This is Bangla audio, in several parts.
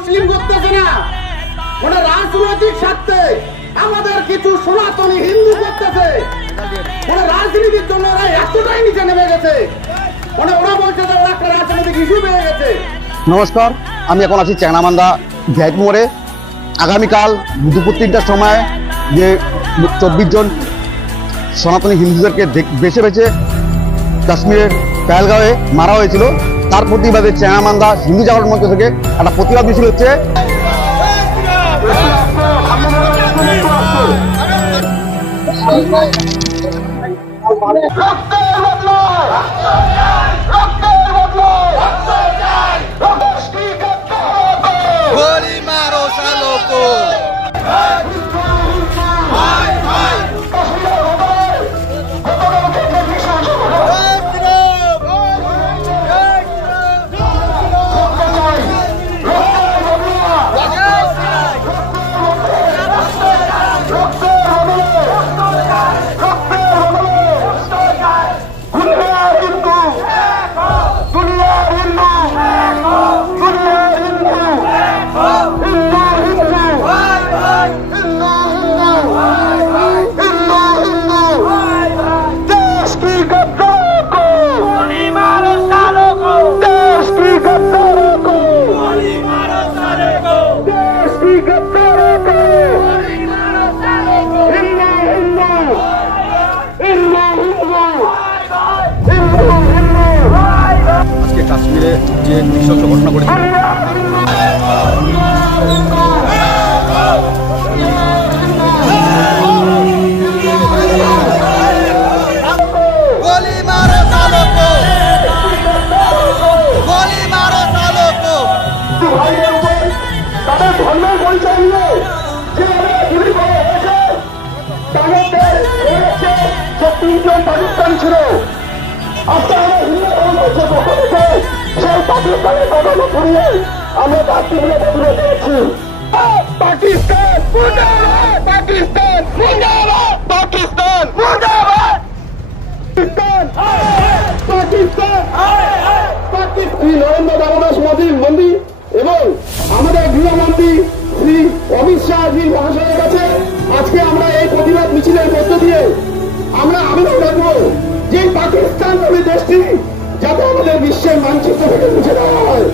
মুসলিম করতেছে না, ওরা রাজনৈতিক স্বার্থে আমাদের কিছু সনাতনী হিন্দু করতেছে। ওরা রাজনীতির জন্য ওরা এতটাই নিচে নেমে গেছে, মানে ওরা বলছে যে ওরা একটা রাজনৈতিক ইস্যু পেয়ে গেছে। নমস্কার, আমি এখন আছি চ্যাংরামান্দা ভিআইপি মোড়ে। আগামীকাল দুপুর 3টার সময় যে 24 জন সনাতনী হিন্দুদেরকে বেছে বেছে কাশ্মীরের পেহেলগাঁওয়ে মারা হয়েছিল, তার প্রতিবাদে চ্যাংরামান্দা হিন্দু জাগরণ মঞ্চ থেকে একটা প্রতিবাদ মিছিল হচ্ছে। আজকে কাশ্মীরে যে নৃশংস ঘটনা ঘটেছে, তাদের ধর্মের পরিচয় নিয়ে যেভাবে গুলি করা হয়েছে, তাদের 3জন পাকিস্তান ছিল। আজকে আমরা হিন্দু ধর্ম পক্ষ থেকে সেই পাকিস্তানের কদমে ঘুরিয়ে আমরা ভাতৃমূল্য প্রতিরোধ করেছি। পাকিস্তান মুর্দাবাদ, পাকিস্তান মুর্দাবাদ, পাকিস্তান মুর্দাবাদ, পাকিস্তান পাকিস্তান পাকিস্তান। নরেন্দ্র দামোদর মোদী এবং আমাদের গৃহমন্ত্রী শ্রী অমিত শাহজি মহাশয়ের কাছে আজকে আমরা এই প্রতিবাদ মিছিলের মধ্য দিয়ে আমরা আবেদন রাখবো যে পাকিস্তান নামে দেশটি যাতে আমাদের বিশ্বের মানচিত্র থেকে মুছে দেওয়া হয়।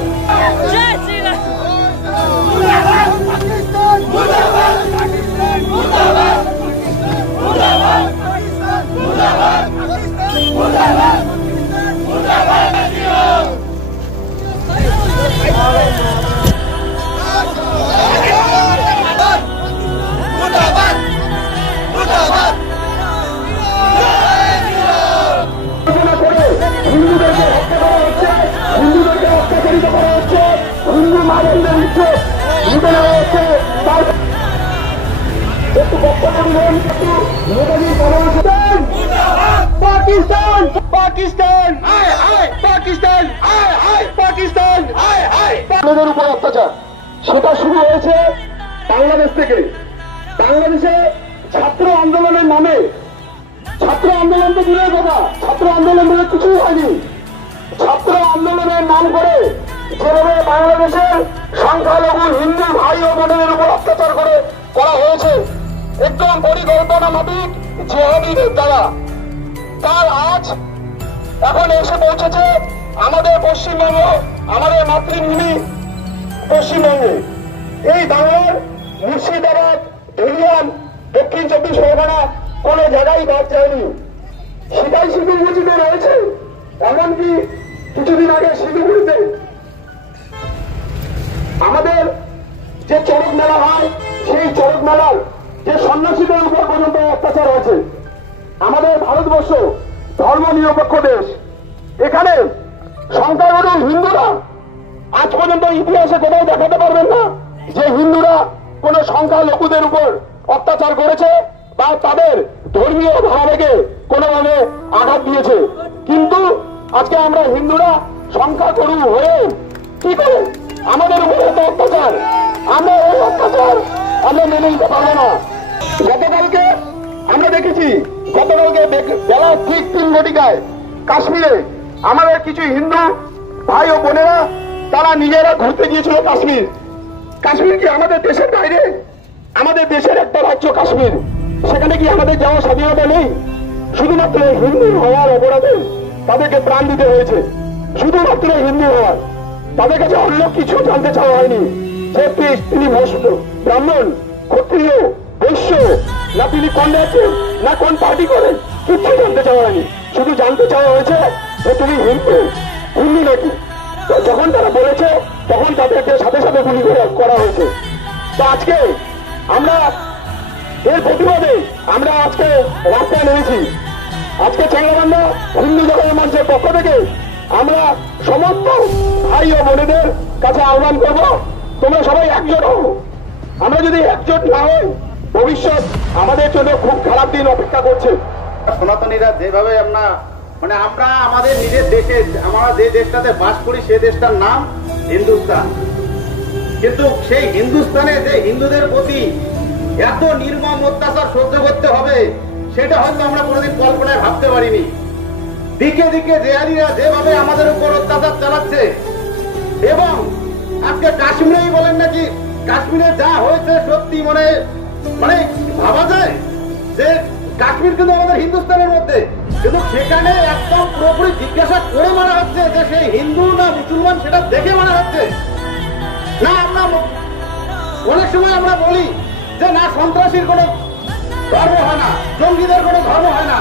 পাকিস্তান পাকিস্তান পাকিস্তান পাকিস্তান আমাদের উপর অত্যাচার সেটা শুরু হয়েছে বাংলাদেশ থেকে। বাংলাদেশে ছাত্র আন্দোলনের নামে, ছাত্র আন্দোলন তো দূরের কথা, ছাত্র আন্দোলন বলে কিছুই হয়নি। ছাত্র আন্দোলনের নাম করে যেভাবে বাংলাদেশের সংখ্যালঘু হিন্দু ভাই ও বোনের উপর অত্যাচার করা হয়েছে একদম পরিকল্পনা মাফিক জিহাদিদের দ্বারা, তার আজ এখন এসে পৌঁছেছে আমাদের পশ্চিমবঙ্গ, আমাদের মাতৃভূমি পশ্চিমবঙ্গে। এই বাংলার মুর্শিদাবাদ, ধুলিয়ান, দক্ষিণ 24 পরগনা কোন জায়গায় বাদ যায়নি। সেটাই শিলিগুড়িতে রয়েছে। এমনকি কিছুদিন আগে শিলিগুড়িতে আমাদের যে চড়ক মেলা হয়, সেই চড়ক মেলার যে সন্ন্যাসীদের উপর পর্যন্ত অত্যাচার হয়েছে। আমাদের ভারতবর্ষ ধর্ম নিরপেক্ষ দেশ, এখানে সংখ্যালঘু হিন্দুরা আজ পর্যন্ত ইতিহাসে কোথাও দেখাতে পারবেন না যে হিন্দুরা কোন সংখ্যালঘুদের উপর অত্যাচার করেছে বা তাদের ধর্মীয় ভাবাবেগে কোনোভাবে আঘাত দিয়েছে। কিন্তু আজকে আমরা হিন্দুরা সংখ্যালঘু হয়ে কি করে আমাদের উপর এত অত্যাচার, আমরা এই অত্যাচার আমরা মেনে নিতে পারবো না। গতকালকে আমরা দেখেছি, গতকালকে বেলা ঠিক 3 ঘটিকায় কাশ্মীরে আমাদের কিছু হিন্দু ভাই ও বোনেরা তারা নিজেরা ঘুরতে গিয়েছিল কাশ্মীর। কাশ্মীর কি আমাদের দেশের বাইরে? আমাদের দেশের একটা রাজ্য কাশ্মীর, সেখানে কি আমাদের যাওয়ার স্বাধীনতা নেই? শুধুমাত্র হিন্দু হওয়ার অপরাধে তাদেরকে প্রাণ দিতে হয়েছে। শুধুমাত্র হিন্দু হওয়ার, তাদের কাছে অন্য কিছু জানতে চাওয়া হয়নি। সে তিনি ব্রাহ্মণ, ক্ষত্রিয়, বৈশ্য, না তিনি কোন রাজ্যে, না কোন পার্টি করেন, কিচ্ছু জানতে চাওয়া হয়নি। শুধু জানতে চাওয়া হয়েছে যে তুমি হিন্দু নাকি। যখন তারা বলেছে তখন তাদেরকে সাথে সাথে গুলি করা হয়েছে। তো আজকে আমরা এর প্রতিবাদে আমরা আজকে রাস্তায় নেমেছি। আজকে চ্যাংড়াবান্ধা হিন্দু জাগরণ মঞ্চের পক্ষ থেকে আমরা সমস্ত ভাই ও বোনেদের কাছে আহ্বান করব, তোমরা সবাই একজোট হও। আমরা যদি একজোট না হই, ভবিষ্যৎ আমাদের জন্য খুব খারাপ দিন অপেক্ষা করছে। সনাতনীরা যেভাবে আমরা আমাদের নিজের দেশে, আমরা যে দেশটাতে বাস করি সে দেশটার নাম হিন্দুস্তান, কিন্তু সেই হিন্দুস্তানে যে হিন্দুদের প্রতি এত নির্মম অত্যাচার সহ্য করতে হবে সেটা হয়তো আমরা কোনোদিন কল্পনায় ভাবতে পারিনি। দিকে দিকে জেহাদিরা যেভাবে আমাদের উপর অত্যাচার চালাচ্ছে, এবং আজকে কাশ্মীরেই বলেন নাকি, কাশ্মীরে যা হয়েছে সত্যি মানে ভাবা যায় যে কাশ্মীর কিন্তু আমাদের হিন্দুস্তানের মধ্যে, কিন্তু সেখানে একদম পুরোপুরি জিজ্ঞাসা করে মারা হচ্ছে যে সে হিন্দু না মুসলমান, সেটা দেখে মারা হচ্ছে না। আমরা অনেক সময় আমরা বলি যে না, সন্ত্রাসীর কোনো ধর্ম হয় না, জঙ্গিদের কোনো ধর্ম হয় না,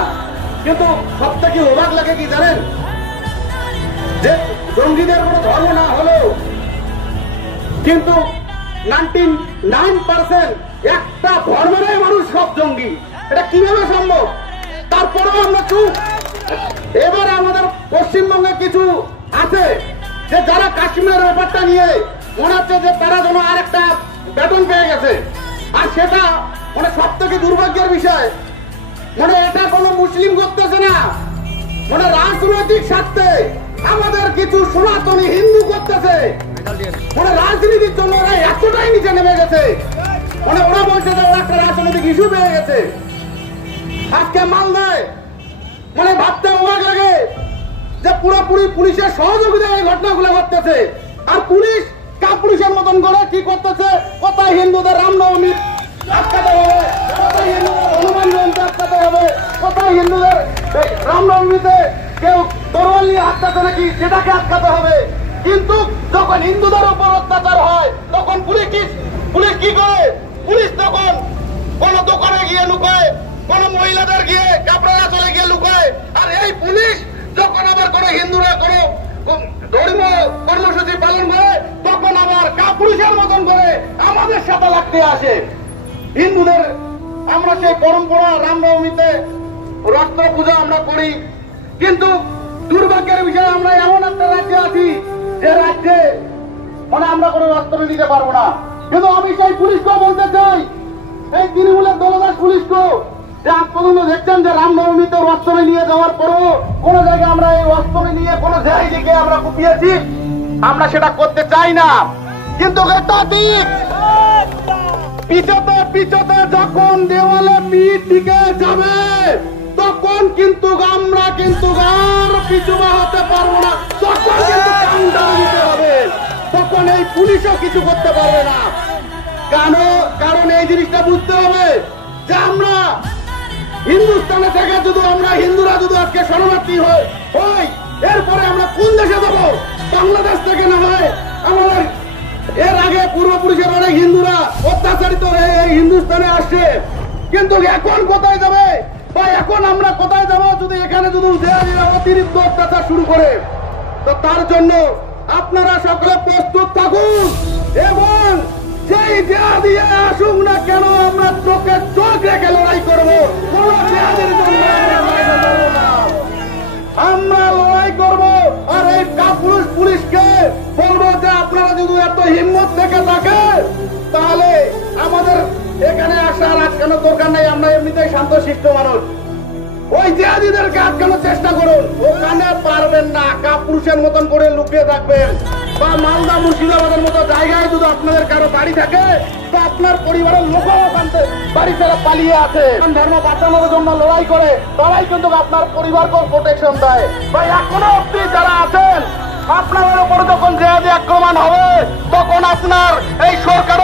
কিন্তু সব থেকে অবাক লাগে কি জানেন, যে জঙ্গিদের কোনো ধর্ম না হলেও কিন্তু 99% একটা ধর্মেরই মানুষ সব জঙ্গি। এটা কিভাবে সম্ভব? তারপরেও আমরা চুপ। এবার আমাদের পশ্চিমবঙ্গে কিছু আছে যে যারা কাশ্মীরের ব্যাপারটা নিয়ে মনে হচ্ছে যে তারা যেন আর একটা বেতন পেয়ে গেছে, আর সেটা সব থেকে দুর্ভাগ্যের বিষয়, এটা কোনো মুসলিম করতেছে না, রাজনৈতিক স্বার্থে আমাদের কিছু সনাতনী হিন্দু করতেছে। রাজনীতির জন্য ওরা এতটাই নিচে নেমে গেছে, ওরা বলছে যে ওরা একটা রাজনৈতিক ইস্যু পেয়ে গেছে। আজকে মালদায় ভাবতে অবাক লাগে যে পুরোপুরি পুলিশের সহযোগিতায় এই ঘটনাগুলো ঘটতেছে, আর পুলিশ পুলিশের মতন করে কি করতেছে, কোথায় হিন্দুদের রামনবমী আটকাতে হবে, কোথায় হিন্দুদের হনুমান জয়ন্তী আটকাতে হবে, কোথায় হিন্দুদের রামনবমীতে কেউ তরোয়াল নিয়ে আটকাতে নাকি সেটাকে আটকাতে হবে। কিন্তু যখন হিন্দুদের উপর অত্যাচার হয় তখন পুলিশ কি করে? পুলিশ তখন কোন দোকানে গিয়ে লুকায়, কোন মহিলাদের গিয়ে কাপড়া চলে গিয়ে লুকায়, আর এই পুলিশ যখন আবার কোন হিন্দুরা কোন ধর্মীয় কর্মসূচি পালন করে তখন আবার পুলিশের মতন করে আমাদের সাথে লাগতে আসে। হিন্দুদের আমরা সেই পরম্পরা রামনবমীতে রক্ত পূজা আমরা করি, কিন্তু দুর্ভাগ্যের বিষয় আমরা এমন একটা রাজ্যে আছি যে রাজ্যে আমরা কোনো রক্ত নিতে পারবো না। কিন্তু আমি সেই পুলিশকেও বলতে চাই, এই তৃণমূলের দলদাস পুলিশকেও, যে আজ পর্যন্ত দেখছেন যে রামনবমীতে অস্ত্র নিয়ে যাওয়ার পরও কোন জায়গায় আমরা এই অস্ত্র নিয়ে কোন জায়গাকে আমরা কুপিয়েছি, আমরা সেটা করতে চাই না। কিন্তু এটা ঠিক, পিছতে যখন দেওয়ালে পিঠ দিকে যাবে তখন কিন্তু আমরা আর পিছু হতে পারবো না, তখন কিন্তু কাউন্টার দিতে হবে, তখন এই পুলিশও কিছু করতে পারবে না। কারণ এই জিনিসটা বুঝতে হবে যে আমরা হিন্দুস্তানে থেকে আমরা হিন্দুরা যদি আজকে শরণার্থী হই, এরপরে আমরা কোন দেশে যাবো? বাংলাদেশ থেকে না হয় আমাদের এর আগে পূর্বপুরুষের অনেক হিন্দুরা অত্যাচারিত হয়ে এই হিন্দুস্তানে আসছে, কিন্তু এখন কোথায় যাবে বা এখন আমরা কোথায় যাবো যদি এখানে যদি অতিরিক্ত অত্যাচার শুরু করে? তো তার জন্য আপনারা সকলে প্রস্তুত থাকুন, এবং যেই জেহাদি আসুক না কেন আমরা চোখে চোখ রেখে লড়াই করবো। কোন জেহাদের জন্য আমরা লড়াই করবো। আর এই পুলিশকে বলবো যে আপনারা যদি এত হিম্মত থেকে থাকে তাহলে আমাদের এখানে আসার আটকানোর দরকার নেই, আমরা এমনিতেই শান্তশিষ্ট মানুষ। ওই জেহাদিদেরকে আটকানোর চেষ্টা করুন, ওখানে পারবেন না। কাপুরুষের মতন করে লুকিয়ে থাকবেন, বা মালদা মুর্শিদাবাদের মতো জায়গায় যদি আপনাদের কারো বাড়ি থাকে তো আপনার পরিবারের লোকও ওখান থেকে বাড়ি ছেড়ে পালিয়ে আছে, ধর্ম বাঁচানোর জন্য লড়াই করে, তারাই কিন্তু আপনার পরিবারকেও প্রোটেকশন দেয়। ভাই এখনো অব্দি যারা আছেন, আপনাদের উপর যখন জেহাদি আক্রমণ হবে তখন আপনার এই সরকার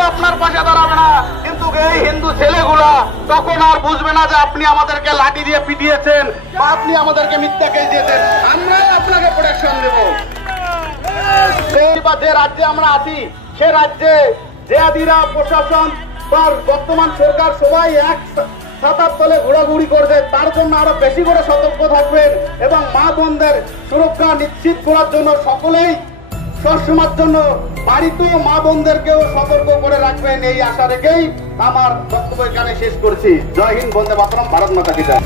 আর বুঝবে না যে আপনি আমাদেরকে লাঠি দিয়ে পিটিয়েছেন বা আপনি আমাদেরকে মিথ্যা কেস দিয়েছেন। আমরাই আপনাকে প্রোটেকশন দেব। যে রাজ্যে আমরা আছি সে রাজ্যে জেহাদিরা প্রশাসন বা বর্তমান সরকার সবাই এক ছাতার তলে ঘোরাঘুরি করছে, তার জন্য আরো বেশি করে সতর্ক থাকবেন এবং মা বোনদের সুরক্ষা নিশ্চিত করার জন্য সকলেই সবসময়ের জন্য বাড়িতেও মা বোনদেরকেও সতর্ক করে রাখবেন, এই আশা রেখেই আমার বক্তব্য এখানে শেষ করছি। জয় হিন্দ, বন্দে মাতরম, ভারত মাতা কি জয়।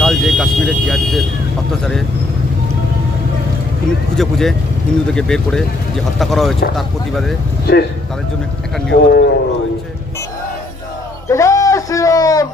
কাল যে কাশ্মীরের জিহাদিদের অত্যাচারে খুঁজে খুঁজে হিন্দুদেরকে বের করে যে হত্যা করা হয়েছে তার প্রতিবাদে তাদের জন্য একটা নিয়ম করা হয়েছে। জয় শ্রীরাম।